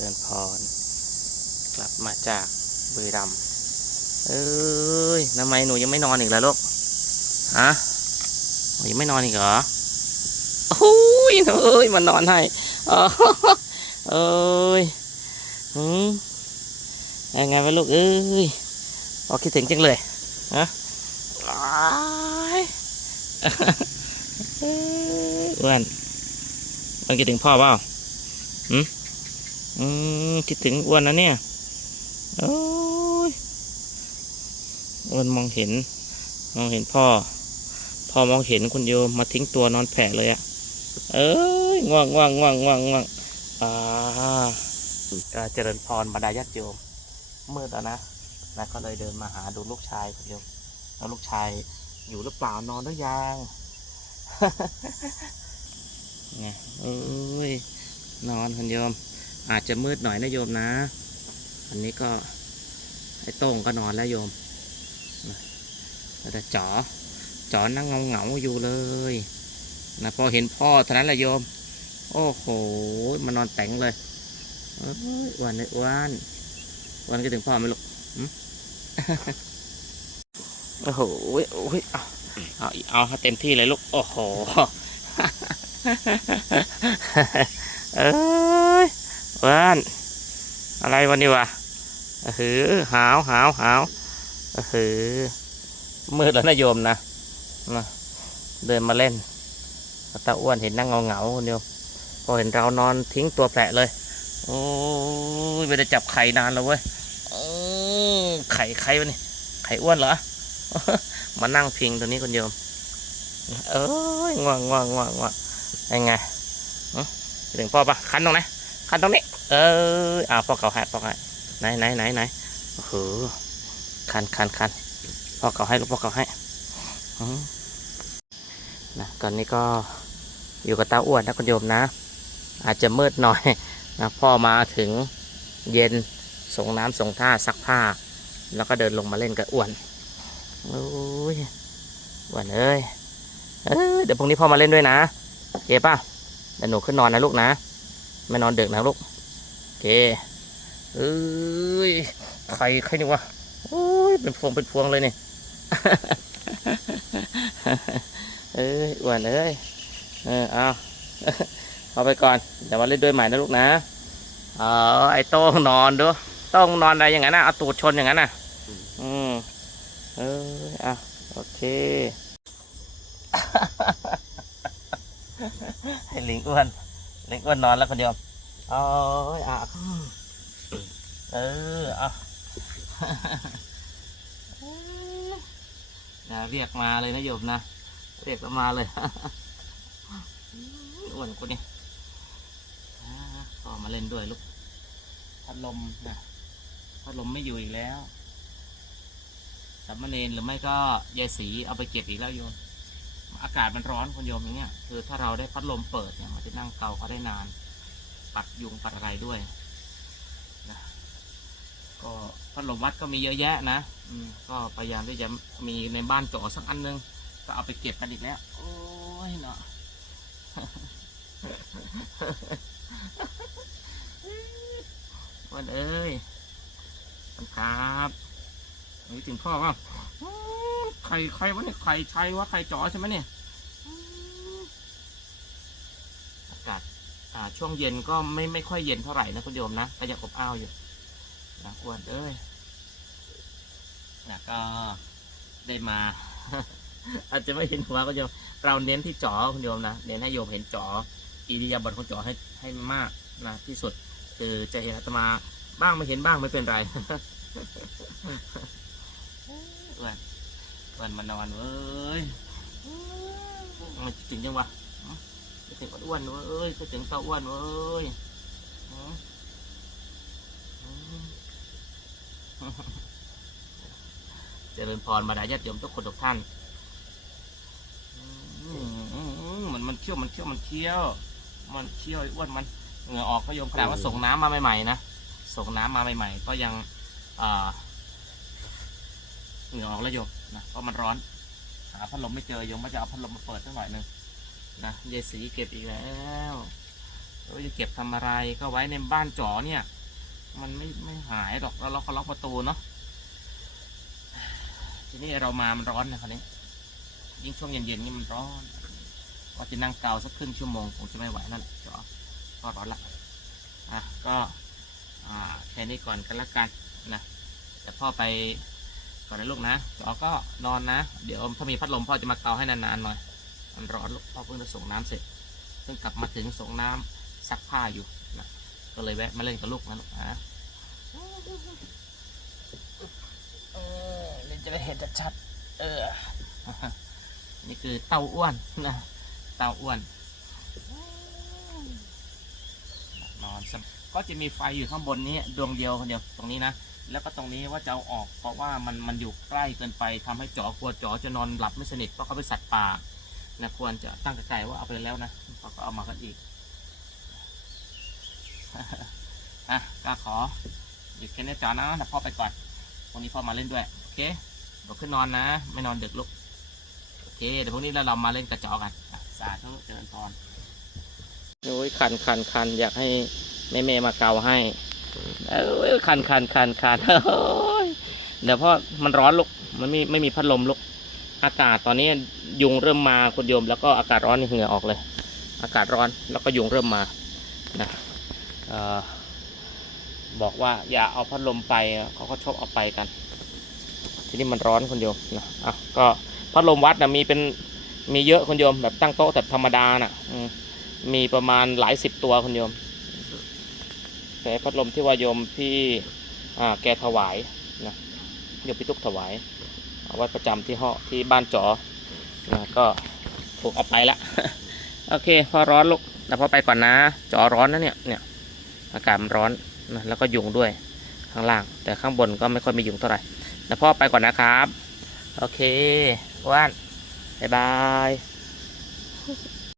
ริญพร กลับมาจากบุรีรัมย์เอ้ยทำไมหนูยังไม่นอนอีกแล้วลูกฮะหนูยังไม่นอนอีกเหรอโอ้ยหนูเอ้ยมานอนให้อ๋อเอ้ยหืมยังไงวะลูกเอ้ยพอคิดถึงจังเลยฮะอ้ยเอ้ยอ้วนอ้วนคิดถึงพ่อเปล่าหืม อืมคิดถึงอ้วนนะเนี่ยโอ้ยอ้วนมองเห็น มองเห็นพ่อ พ่อมองเห็นคุณโยมมาทิ้งตัวนอนแผ่เลยอะเอ้ยง่วงง่วงง่วงง่วงง่วงอ่าก็เจริญพรบรรดาญาติโยมมืดแล้วนะนะก็เลยเดินมาหาดูลูกชายคุณโยมแล้วลูกชายอยู่หรือเปล่านอนหรือยังไงเอ้ยนอนคุณโยม อาจจะมืดหน่อยนะโยมนะ อันนี้ก็ไอ้โต้งก็นอนแล้วโยมแต่จ๋อจอนั่งเงาเงาอยู่เลยนะพอเห็นพ่อเท่านั้นแหละโยม โอ้โหมานอนแต่งเลยเอ้ยอ้วันเลยอ้วนอ้วนก็ถึงพ่อไหมลูกโอ้โหโอ้ยเอาเอาเอาให้เต็มที่เลยลูก โอ้โห เอ้ย อ้วนอะไรวันนี้วะเออหือหาวหาวหาวเออหือมืดแล้วนะโยมนะนะเดินมาเล่นตาอ้วนเห็นนั่งเงาเงาๆคนโยวพอเห็นเรานอนทิ้งตัวแปะเลย โอ้ยไม่ได้จับไข่นานแล้วเว้ยไข่ไข่วะนี่ไข่อ้วนเหรอ มานั่งพิงตัวนี้คนเดียวเอ้ยง่วงง่วงง่วงง่วงยังไงถึงพ่อปะคันตรงไหน คันตรงนี้ เอออ่าพ่อเก่าให้พ่อให้ไหนไหนไหนไหนโอ้โหคันคันคันพ่อเก่าให้ลูกพ่อเก่าให้นะตอนนี้ก็อยู่กับตาอ้วนนะคุณโยมนะ อาจจะมืดหน่อยนะพ่อมาถึงเย็นส่งน้ำส่งท่าซักผ้า แล้วก็เดินลงมาเล่นกับอ้วนโอ้ยอ้วนเอ้ยเดี๋ยวพรุ่งนี้พ่อมาเล่นด้วยนะโอเคป่ะเดี๋ยวหนูขึ้นนอนนะลูกนะ ไม่นอนดึกนะลูกโอเคเอ้ยใครใครนี่วะโอ้ยเป็นพวงเป็นพวงเลยนี่เอ้ยอ้วนเอ้ยเออเอาเอาไปก่อนเดี๋ยวมาเล่นด้วยใหม่นะลูกนะเออไอ้โต้งนอนดูต้องนอนอะไรอย่างนั้นนะเอาตูดชนอย่างนั้นนะอืมเอออะโอเคให้ลิงอ้วน เลิงอ้วนนอนแล้วคนเดียวโอ้ยอะเออเอานะเรียกมาเลยนะโยมนะ เรียกมาเลยอ้วนกูนี่อ่าก็มาเล่นด้วยลูกพัดลมนะพัดลมไม่อยู่อีกแล้วสามเณรหรือไม่ก็ยายสีเอาไปเก็บอีกแล้วโยม อากาศมันร้อนคุณโยมอย่างเงี้ยคือถ้าเราได้พัดลมเปิดเนี่ยมันจะนั่งเกาเขาได้นาน ปัดยุงปัดอะไรด้วยนะก็พัดลมวัดก็มีเยอะแยะนะอืมก็พยายามที่จะมีในบ้านจ่อสักอันนึงก็เอาไปเก็บกันอีกแล้ว โอ้ยเนาะวันเอ้ยครับนี่ถึงพ่อว่า ใครใครวะเนี่ยใครใช่วะใครจ๋อใช่ไหมเนี่ยอากาศอ่าช่วงเย็นก็ไม่ไม่ค่อยเย็นเท่าไหร่นะคุณโยมนะก็ยังอบอ้าวอยู่นะอ้วนเอ้ยนะก็ได้มา อาจจะไม่เห็นหัวก็โยมเราเน้นที่จอคุณโยมนะเน้นให้โยมเห็นจออิริยาบถของจอให้ให้มากนะที่สุดคือจะเห็นอาตมาบ้างไม่เห็นบ้างไม่เป็นไรอ้วน อ้วนมานนอนเว้ยมันจะถึงยังวะจะถึงอ้วนเว้ยจะถึงเต้าอ้วนเว้ยเจริญพรมาดาญาติโยมทุกคนทุกท่านมันมันเคี้ยวมันเคี้ยวมันเคี้ยว มันเคี้ยวอ้วนมันเหงื่อออกก็โยมขนาดว่าส่งน้ำมาใหม่ๆนะส่งน้ำมาใหม่ๆก็ยังเหงื่อออกแล้วโยม นะเพราะมันร้อน หาพัดลมไม่เจอโยมก็จะเอาพัดลมมาเปิดสักหน่อยหนึ่งนะยายสีเก็บอีกแล้วเราจะเก็บทำอะไรก็ไว้ในบ้านจ๋อเนี่ย มันไม่ไม่หายหรอกแล้วเราก็ล็อกประตูเนาะทีนี้เรามามันร้อนนะคราวนี้ยิ่งช่วงเย็นๆนี่มันร้อนก็จะนั่งเกาสักครึ่งชั่วโมงคงจะไม่ไหวนั่นแหละจ๋อก็ร้อนละอะก็อ่าแค่นี้ก่อนกันละกันนะแต่พ่อไป ก่อนนะลูกนะจ๋อก็นอนนะ เดี๋ยวถ้ามีพัดลมพ่อจะมาเกาให้นานๆหน่อย มันร้อนลูกพ่อเพิ่งจะส่งน้ำเสร็จ เพิ่งกลับมาถึงส่งน้ำซักผ้าอยู่นะก็เลยแวะมาเล่นกับลูกนะลูกนะเออเล่นจะได้เห็นชัดๆเออ นี่คือเต่าอ้วนนะเต่าอ้วน นอนสบก็จะมีไฟอยู่ข้างบนนี้ดวงเดียวคนเดียวตรงนี้นะ แล้วก็ตรงนี้ว่าจะเอาออกเพราะว่ามันมันอยู่ใกล้เกินไปทำให้จ๋อกลัวจ๋อจะนอนหลับไม่สนิทเพราะเขาเป็นสัตว์ป่านะควรจะตั้งไกลๆว่าเอาไปแล้วนะเขาก็เอามากันอีกอะก็ขอหยุดแค่นี้จ๋อนะนะพ่อไปก่อนวันนี้พ่อมาเล่นด้วยโอเคเดี๋ยวขึ้นนอนนะ ไม่นอนดึกลูกโอเคเดี๋ยวพรุ่งนี้เราเรามาเล่นกระจอกกันอะสาธุเจริญพรโอ้ยคันคันคันอยากให้แม่เมมาเกาให้ เอ้ยคันคันคันคันเดี๋ยวพ่อมันร้อนลูกมันไม่ไม่มีพัดลมลูกอากาศตอนนี้ยุงเริ่มมาคุณโยม แล้วก็อากาศร้อนเหงื่อออกเลย อากาศร้อนแล้วก็ยุงเริ่มมานะออบอกว่าอย่าเอาพัดลมไปเขาก็ชอบเอาไปกัน ทีนี้มันร้อนคุณโยมนะอะก็พัดลมวัดนะมีเป็นมีเยอะคุณโยมแบบตั้งโต๊ะแบบธรรมดาน่ะอืมมีประมาณหลายสิบตัวคุณโยม แต่พัดลมที่ว่ายมพี่แกถวายนะโยมพี่ทุกถวายเอาไว้ประจำที่ห้อที่บ้านจอนะก็ถูกเอาไปละโอเค พอร้อนลูกแต่พอไปก่อนนะ จอร้อนนะเนี่ยเนี่ยอากาศมันร้อนนะแล้วก็ยุงด้วยข้างล่าง แต่ข้างบนก็ไม่ค่อยมียุงเท่าไหร่แล้วพ่อไปก่อนนะครับ โอเคว่านบ๊ายบาย